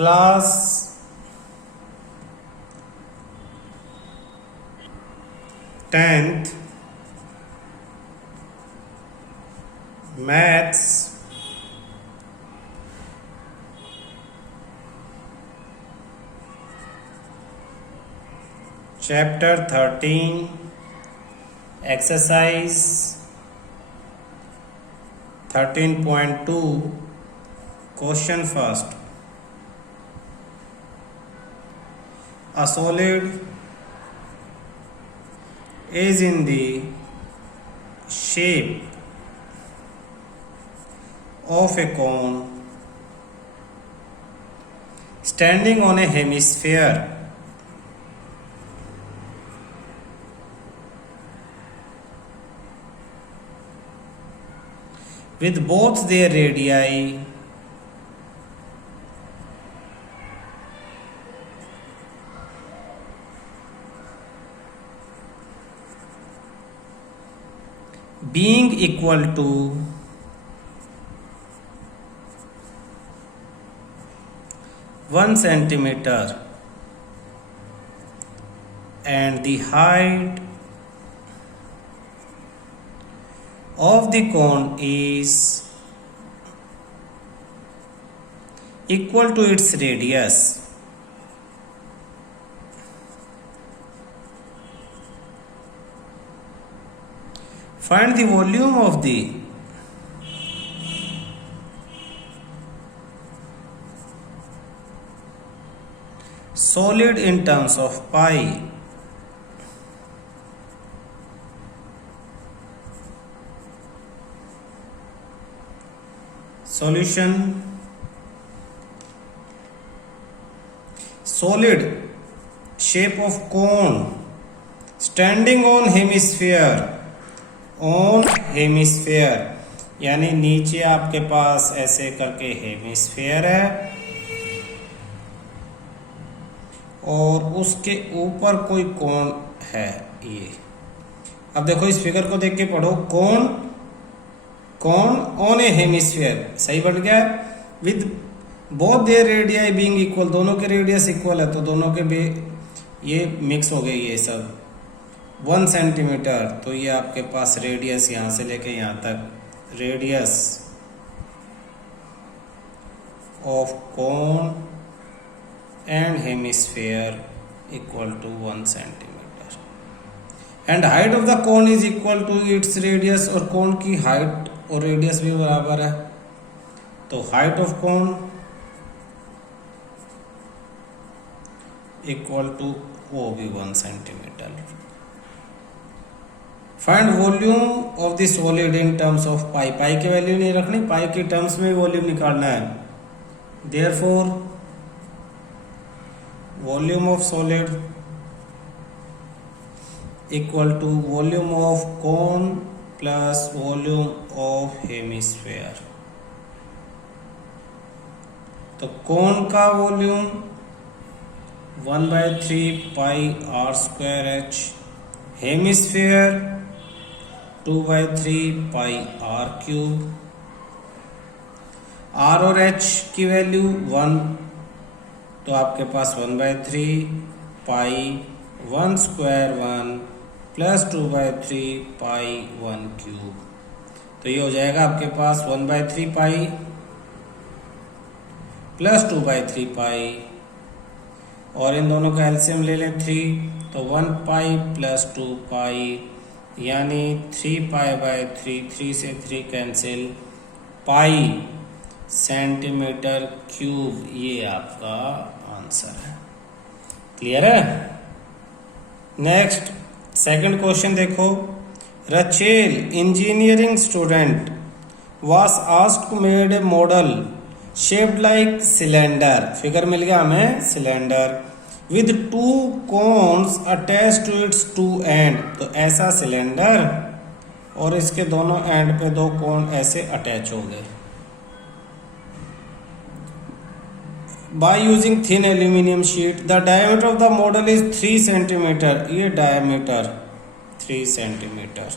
Class 10th maths chapter 13 exercise 13.2 question first A solid is in the shape of a cone standing on a hemisphere with both their radii being equal to 1 centimeter and the height of the cone is equal to its radius. Find the volume of the solid in terms of pi. Solution. Solid shape of cone standing on hemisphere. On hemisphere यानी नीचे आपके पास ऐसे करके hemisphere है और उसके ऊपर कोई कोण है ये। अब देखो इस फिगर को देख के पढ़ो, कोण कोण ऑन ए हेमिस्फेयर सही बन गया। With both there radii being equal, दोनों के रेडियस इक्वल है तो दोनों के ये मिक्स हो गए ये सब। 1 सेंटीमीटर तो ये आपके पास रेडियस यहाँ से लेके यहाँ तक radius of cone and hemisphere equal to 1 centimetre and height of the cone is equal to its radius, और कोन की हाइट और रेडियस भी बराबर है तो height of cone equal to वो भी 1 centimetre. Find volume of the solid in terms of pi, pi की वैल्यू नहीं रखनी, पाई के टर्म्स में वॉल्यूम निकालना है। Therefore volume of solid equal to volume of cone plus volume of hemisphere. तो कोन का volume 1/3 pi r square h, hemisphere 2/3 pi r cube. r और h की वैल्यू 1 तो आपके पास 1/3 pi 1 square 1 plus 2/3 pi 1 cube. तो ये हो जाएगा आपके पास 1/3 पाई प्लस 2/3 पाई, और इन दोनों का एलसीएम ले लें 3 तो 1 पाई प्लस 2 पाई यानी 3 पाई/3, 3 से 3 कैंसिल, पाई सेंटीमीटर क्यूब ये आपका आंसर है। क्लियर है। नेक्स्ट सेकंड क्वेश्चन देखो, Rachel engineering student was asked to made a model shaped like cylinder, figure मिल गया हमें cylinder with 2 cones attach to its 2 end. तो ऐसा सिलेंडर और इसके दोनों एंड पे 2 कोन ऐसे अटैच हो गए। By using thin aluminium sheet the diameter of the model is 3 centimetre, ये डायमीटर 3 सेंटीमीटर,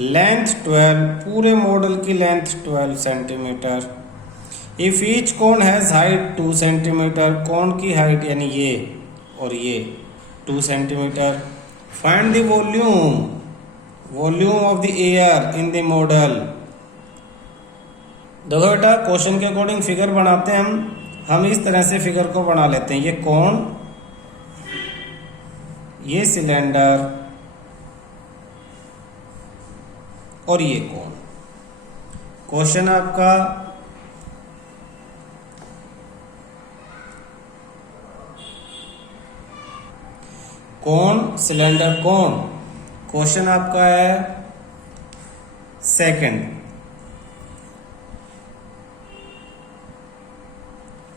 लेंथ 12, पूरे मॉडल की length 12 centimetre if each cone has height 2 centimetre, cone की हाइट यानी ये और ये 2 centimetre, find the volume of the air in the model. देखो बेटा क्वेश्चन के अकॉर्डिंग फिगर बनाते हैं हम इस तरह से फिगर को बना लेते हैं। ये कोन, ये सिलेंडर और ये कोन। क्वेश्चन आपका कोन, सिलेंडर, कोन। क्वेश्चन आपका है सेकंड,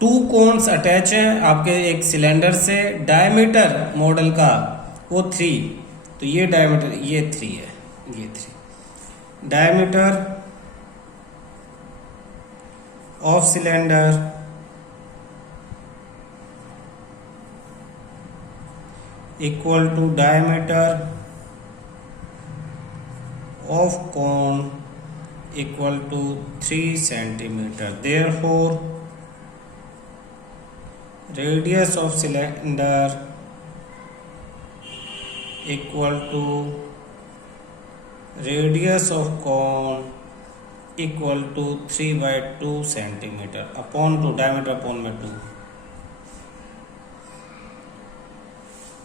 टू कोन्स अटैच हैं आपके एक सिलेंडर से, डायमीटर मॉडल का वो 3, तो ये डायमीटर ये 3 है, ये 3 diameter of cylinder equal to diameter of cone equal to 3 centimetre. Therefore radius of cylinder equal to radius of cone equal to 3/2 centimetre upon 2, diameter upon में 2।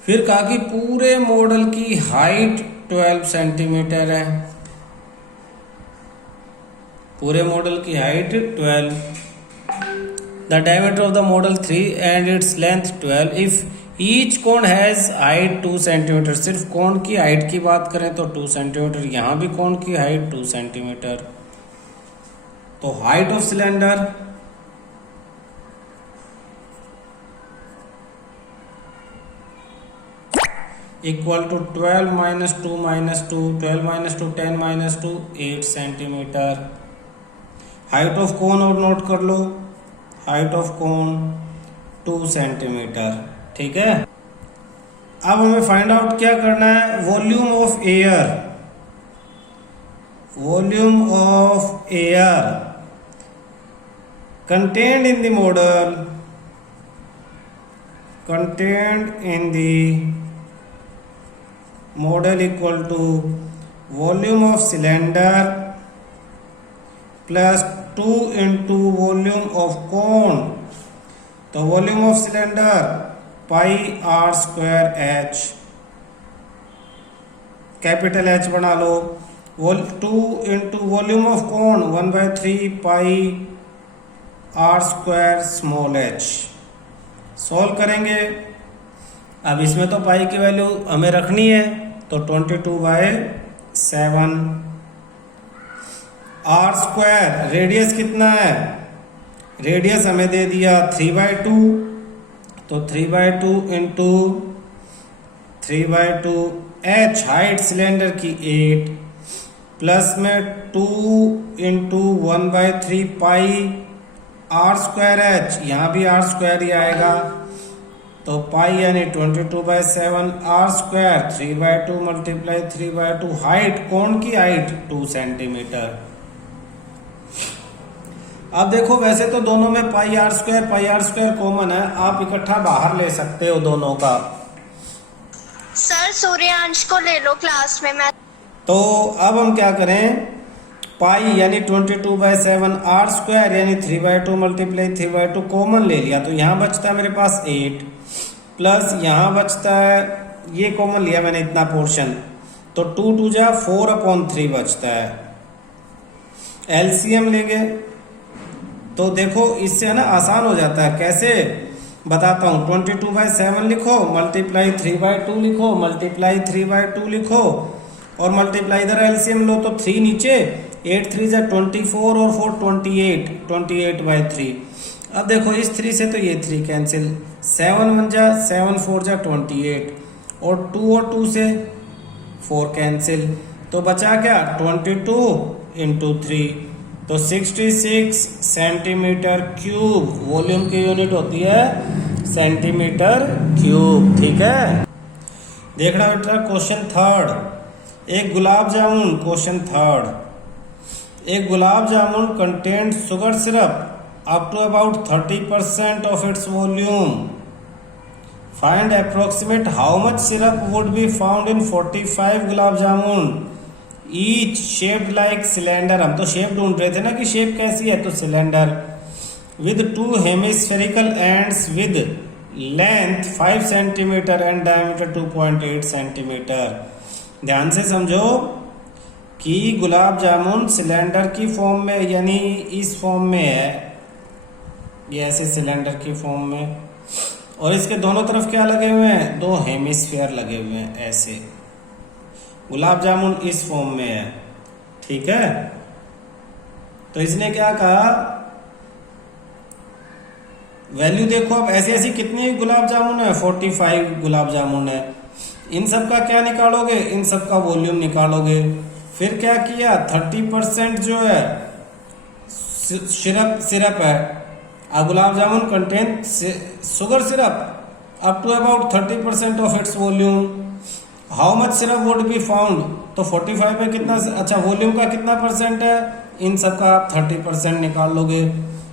फिर कहा कि पूरे मॉडल की हाइट 12 सेंटीमीटर है, पूरे मॉडल की height 12, the diameter of the model 3 and its length 12, if each cone has height 2 centimetre. सिर्फ कोन की हाइट की बात करें तो 2 सेंटीमीटर, यहां भी कोन की हाइट 2 सेंटीमीटर। तो height of cylinder equal to 12 minus 2 minus 2, 12 minus 2 10 minus 2 8 centimetre. Height of cone और नोट कर लो, हाइट ऑफ कोन 2 सेंटीमीटर, ठीक है। अब हमें फाइंड आउट क्या करना है, volume of air, volume of air contained in the model, contained in the model equal to volume of cylinder plus 2 into volume of cone. तो volume of cylinder pi r square h, capital h बना लो, 2 into volume of cone 1/3 pi r square small h. Solve करेंगे, अब इसमें तो पाई की value हमें रखनी है, तो 22/7 आर स्क्वायर, रेडियस कितना है, रेडियस हमें दे दिया 3/2, तो 3/2 इंटू 3/2 एच, हाइट सिलेंडर की 8, प्लस में 2 into 1/3 pi r square h, यहाँ भी आर स्क्वायर ही आएगा, तो पाई यानी 22/7 आर स्क्वायर 3/2 मल्टीप्लाई 3/2, हाइट कोन की हाइट 2 सेंटीमीटर। अब देखो वैसे तो दोनों में पाई आर स्क्वायर कॉमन है, आप इकट्ठा बाहर ले सकते हो दोनों का। सर सूर्यांश को ले लो क्लास में, मैं तो अब हम क्या करें, पाई यानी 22/7 आर स्क्वायर यानी 3/2 मल्टीप्लाई 3/2 कॉमन ले लिया, तो यहाँ बचता है मेरे पास 8, प्लस यहाँ बचता है, ये कॉमन लिया मैंने इतना पोर्शन, तो 2 2 जा 4/3 बचता है। एलसीएम लेंगे तो देखो इससे है ना आसान हो जाता है, कैसे बताता हूँ, 22/7 लिखो, मल्टीप्लाई 3/2 लिखो, मल्टीप्लाई 3/2 लिखो, और मल्टीप्लाई इधर एलसीएम लो, तो 3 नीचे, 8 3 जा 24 और 4 28, 28/3। अब देखो इस 3 से तो ये 3 कैंसिल, 7 1 जा 7 4 जा 28, और 2 और 2 से 4 कैंसिल, तो बचा क्या 22 इंटू 3, तो 66 सेंटीमीटर क्यूब, वॉल्यूम की यूनिट होती है सेंटीमीटर क्यूब, ठीक है। देखना बेटा क्वेश्चन थर्ड, एक गुलाब जामुन, क्वेश्चन थर्ड, एक gulab jamun content sugar syrup up to about 30% of its volume. Find approximate how much syrup would be found in 45 gulab jamun each shaped like cylinder. हम तो शेप ढूंढ रहे थे ना कि शेप कैसी है, तो cylinder with two hemispherical ends with length 5 centimeter and diameter 2.8 centimeter. ध्यान से समझो कि गुलाब जामुन सिलेंडर की फॉर्म में, यानी इस फॉर्म में है, ये ऐसे सिलेंडर की फॉर्म में, और इसके दोनों तरफ क्या लगे हुए हैं, दो हेमिस्फीयर लगे हुए हैं ऐसे। गुलाब जामुन इस फॉर्म में है, ठीक है। तो इसने क्या कहा, वैल्यू देखो अब, ऐसी ऐसी कितनी गुलाब जामुन है, 45 गुलाब जामुन है। इन सब का क्या निकालोगे, इन सब का वॉल्यूम निकालोगे। फिर क्या किया, 30% जो है सिरप है, gulab jamun contain sugar syrup up to about 30% of its volume. How much syrup would be found, तो 45 में कितना, अच्छा वॉल्यूम का कितना परसेंट है, इन सब का आप 30% निकाल लोगे।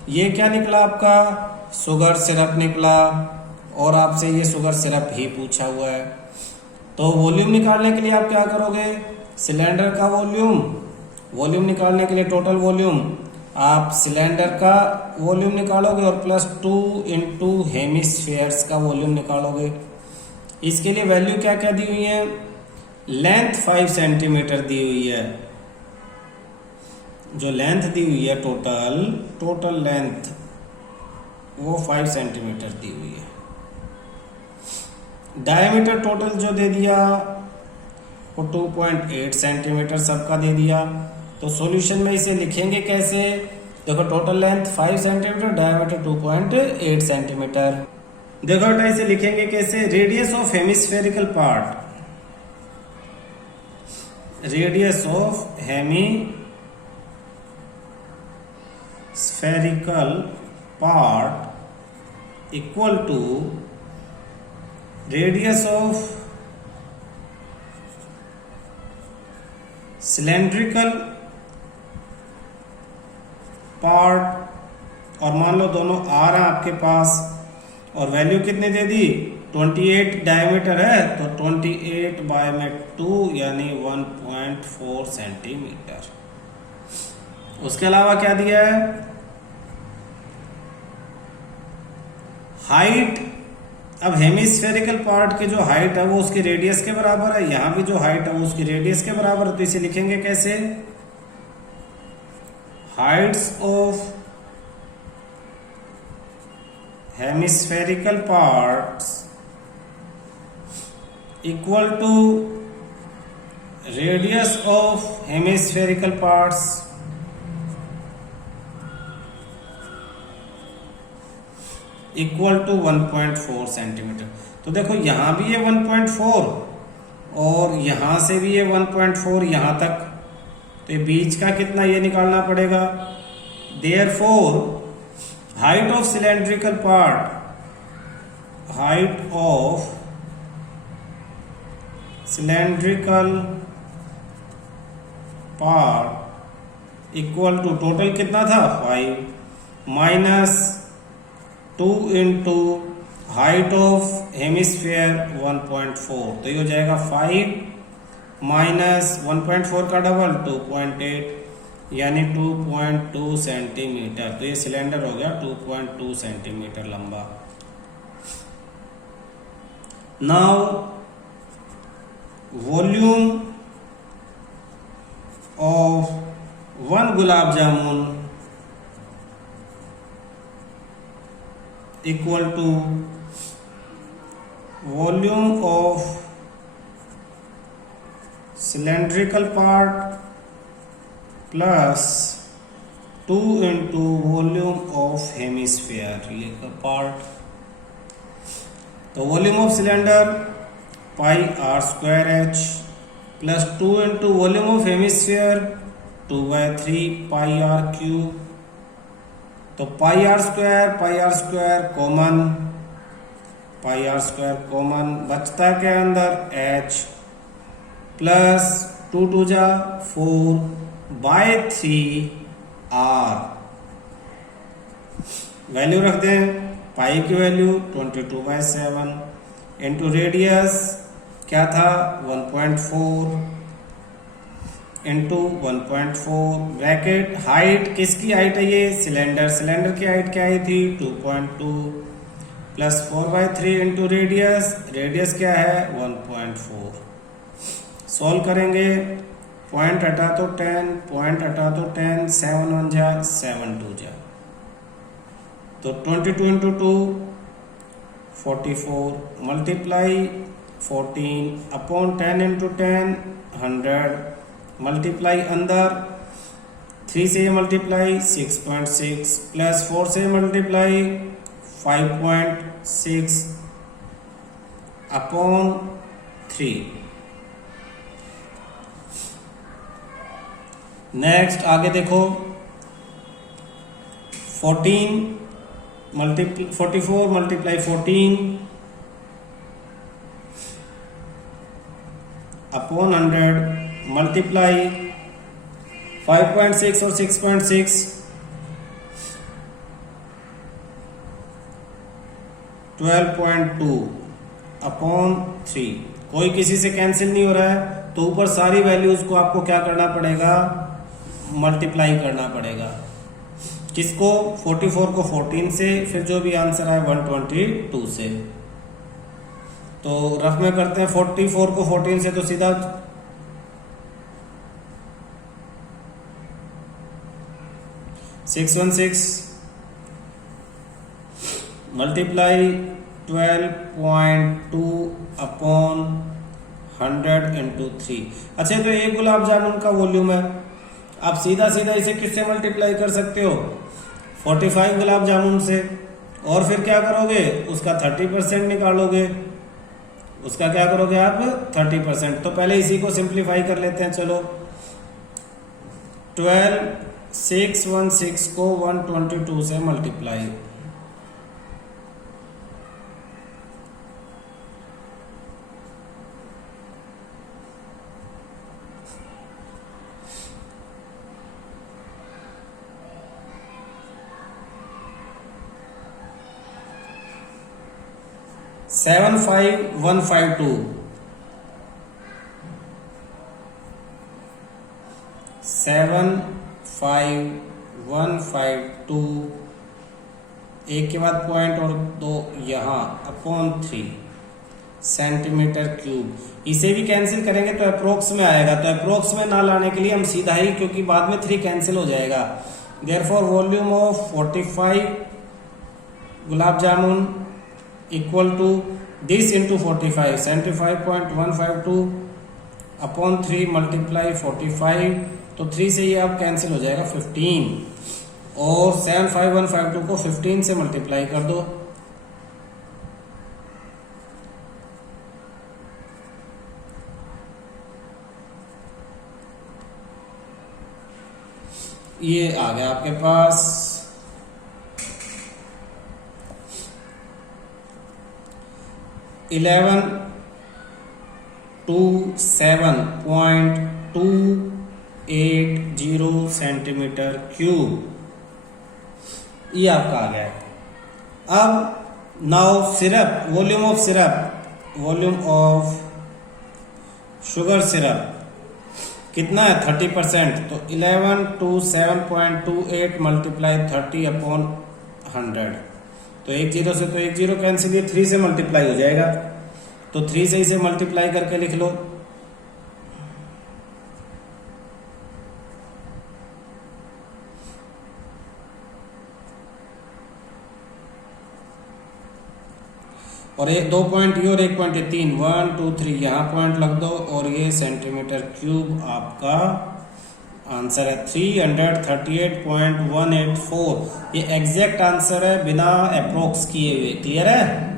ये क्या निकला आपका, शुगर सिरप निकला, और आपसे ये शुगर सिरप ही पूछा हुआ है। तो वॉल्यूम निकालने के लिए आप क्या करोगे, सिलेंडर का वॉल्यूम निकालने के लिए टोटल वॉल्यूम आप सिलेंडर का वॉल्यूम निकालोगे और प्लस 2 इंटू हेमिस्फीयर्स का वॉल्यूम निकालोगे। इसके लिए वैल्यू क्या क्या दी हुई है, लेंथ 5 सेंटीमीटर दी हुई है, जो लेंथ दी हुई है टोटल लेंथ वो 5 सेंटीमीटर दी हुई है। डायमीटर टोटल जो दे दिया वो 2.8 सेंटीमीटर सबका दे दिया। तो सॉल्यूशन में इसे लिखेंगे कैसे, देखो total length 5 centimetre, diameter 2.8 centimetre. देखो बेटा इसे लिखेंगे कैसे, radius of hemispherical part, radius of hemispherical part equal to radius of cylindrical part, और मान लो दोनों आ रहा आपके पास, और वैल्यू कितने दे दी, 28 डायमीटर है, तो 28 बाय में 2 यानी 1.4 सेंटीमीटर। उसके अलावा क्या दिया है, हाइट। अब हेमिस्फेरिकल पार्ट के जो हाइट है वो उसकी रेडियस के बराबर है, यहां भी जो हाइट है वो उसकी रेडियस के बराबर है। तो इसे लिखेंगे कैसे, heights of hemispherical parts equal to radius of hemispherical parts equal to 1.4 centimetre. तो देखो यहां भी है 1.4 और यहां से भी है 1.4 यहां तक, तो ये बीच का कितना ये निकालना पड़ेगा। Therefore height of cylindrical part, height of cylindrical part equal to, total कितना था 5 minus 2 into height of hemisphere 1.4, तो ये हो जाएगा 5 माइनस 1.4 का डबल 2.8 यानी 2.2 सेंटीमीटर। तो ये सिलेंडर हो गया 2.2 सेंटीमीटर लंबा। Now volume of 1 gulab jamun equal to volume of cylindrical part plus 2 into volume of hemisphere part. तो volume of cylinder pi r square h plus 2 into volume of hemisphere 2/3 pi r cube. तो pi r square common बचता के अंदर h plus 2 2 जा 4/3 r value रख दें, पाई की value 22/7 into radius क्या था 1.4 इंटू 1.4 ब्रैकेट हाइट, किसकी हाइट है ये सिलेंडर की हाइट क्या आई थी 2.2 प्लस 4/3 इंटू रेडियस क्या है 1.4। सॉल्व करेंगे, पॉइंट हटा तो 10, पॉइंट हटा तो 10, 7 1 जा 7 2 जा, तो 22 into 2 44 multiply 14 upon 10 into 10 100 multiply अंदर 3 से मल्टीप्लाई 6.6 प्लस 4 से मल्टीप्लाई 5.6 अपॉन 3। नेक्स्ट आगे देखो 44 मल्टीप्लाई 14 अपॉन 100 मल्टीप्लाई 5.6 और 6.6 12.2 अपॉन 3। कोई किसी से कैंसिल नहीं हो रहा है, तो ऊपर सारी वैल्यूज को आपको क्या करना पड़ेगा मल्टीप्लाई करना पड़ेगा। किसको 44 को 14 से, फिर जो भी आंसर आए 122 से। तो रफ में करते हैं 44 को 14 से, तो सीधा 616 मल्टीप्लाई 12.2 अपॉन 100 इंटू 3। अच्छा, तो एक गुलाब जामुन का वॉल्यूम है, आप सीधा इसे किससे मल्टीप्लाई कर सकते हो 45 गुलाब जामुन से, और फिर क्या करोगे उसका 30% निकालोगे, उसका क्या करोगे आप 30%। तो पहले इसी को सिंप्लीफाई कर लेते हैं, चलो 12616 को 122 से मल्टीप्लाई, सेवन 5152 75152 एक के बाद पॉइंट और 2 यहाँ अपॉन 3 सेंटीमीटर क्यूब। इसे भी कैंसिल करेंगे तो अप्रोक्स में आएगा, तो अप्रोक्स में ना लाने के लिए हम सीधा ही, क्योंकि बाद में 3 कैंसिल हो जाएगा, therefore volume of 45 gulab jamun equal to this into 45 75.152 upon 3 multiply 45, तो 3 से ये अब कैंसिल हो जाएगा 15, और 75152 को 15 से मल्टीप्लाई कर दो, ये आ गया आपके पास 1127.280 सेंटीमीटर क्यूब, ये आपका आ गया। अब now syrup, volume of sugar syrup कितना है 30%, तो 1127.28 मल्टीप्लाई 30 अपॉन 100, तो 1 0 से तो 1 0 कैंसिल, ये 3 से मल्टीप्लाई हो जाएगा, तो 3 से इसे मल्टीप्लाई करके लिख लो, और एक 2 पॉइंट ये और 1 पॉइंट ये 3 1 2 3 यहाँ पॉइंट लग दो, और ये सेंटीमीटर क्यूब आपका आंसर है 338.184। ये एग्जैक्ट आंसर है बिना अप्रोक्स किए हुए, क्लियर है।